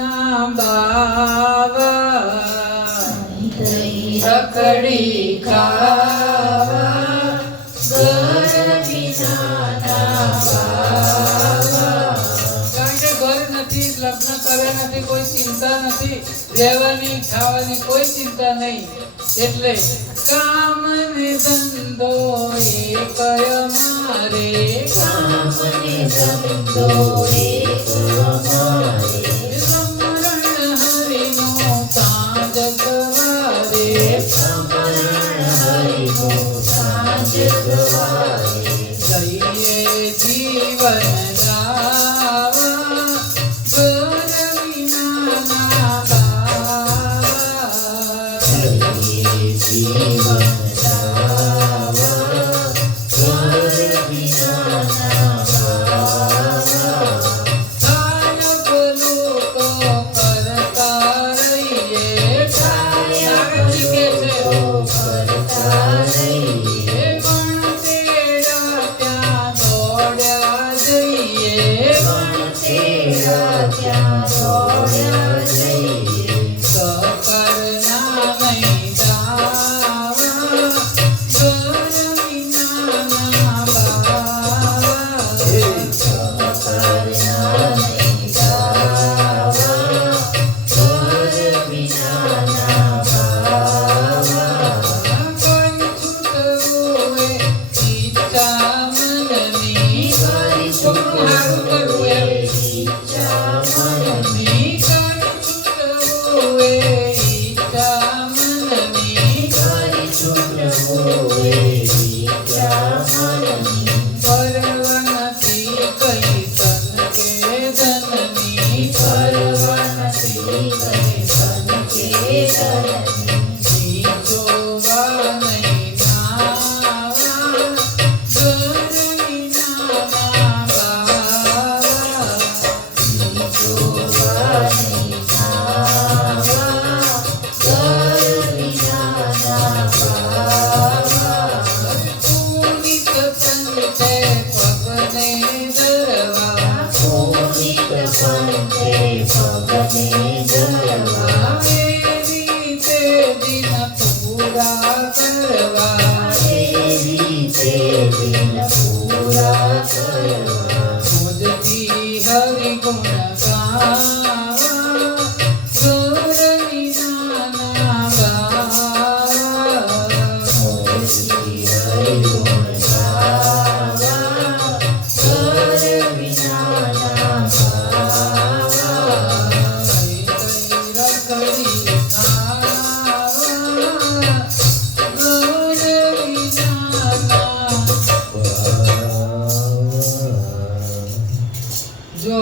નાના બાવા રખડી ખાવા ઘર વિનાના બાવા. કારણ કે ઘર નથી, લગ્ન કરે નથી, કોઈ ચિંતા નથી, રહેવાની ખાવાની કોઈ ચિંતા નહીં. એટલે કામ ને ધંધો એક અમારે, કામ ને ધંધો એક અમારે, સમરણ હરિનો સાંજ સવારે, સમરણ હરિનો સાંજ સવારે, લઈએ જીવન લાવા ઘર વિનાના બાવા. જીવન લાવા ઘર વિનાના બાવા. કાયક લોકો કરતા રહીએ, કાયક લોકો કરતા રહીએ, પણ તેરા ત્યાં દોડ્યા જઈએ, પણ તેરા ત્યાં દોડ્યા જઈએ. સકરના નહીં દાવા ઘર વિનાના બાવા. સકરના નહીં ગાવા ઘર વિનાના બાવા. કોઈ છૂટવું એ ઈચ્છા મનની, કરી છોકરું હારું કરવું એમ. ઈચ્છા મનની, કરી છૂટવું એ ઈચ્છા મનની. પરવા નથી કઈ તન કે ધનની, પરવા નથી કઈ તન કે ધનની. જોવા નહીં નાવા ઘર વિનાના બાવા. જોવા નહીં નાવા ઘર વિનાના બાવા. પૂરિત પંથે પગને ધરવા, પૂરિત પંથે પગને ધરવા, એવી તે દિન પૂરા કરવા, એવી તે દિન પૂરા કરવા. મોજથી હરિ ગુણ ગાવા ઘર વિનાના બાવા. મોજથી હરિગુણ ગાવા ઘર વિનાના બાવા. રખડી ખાવા ઘર વિનાના. જો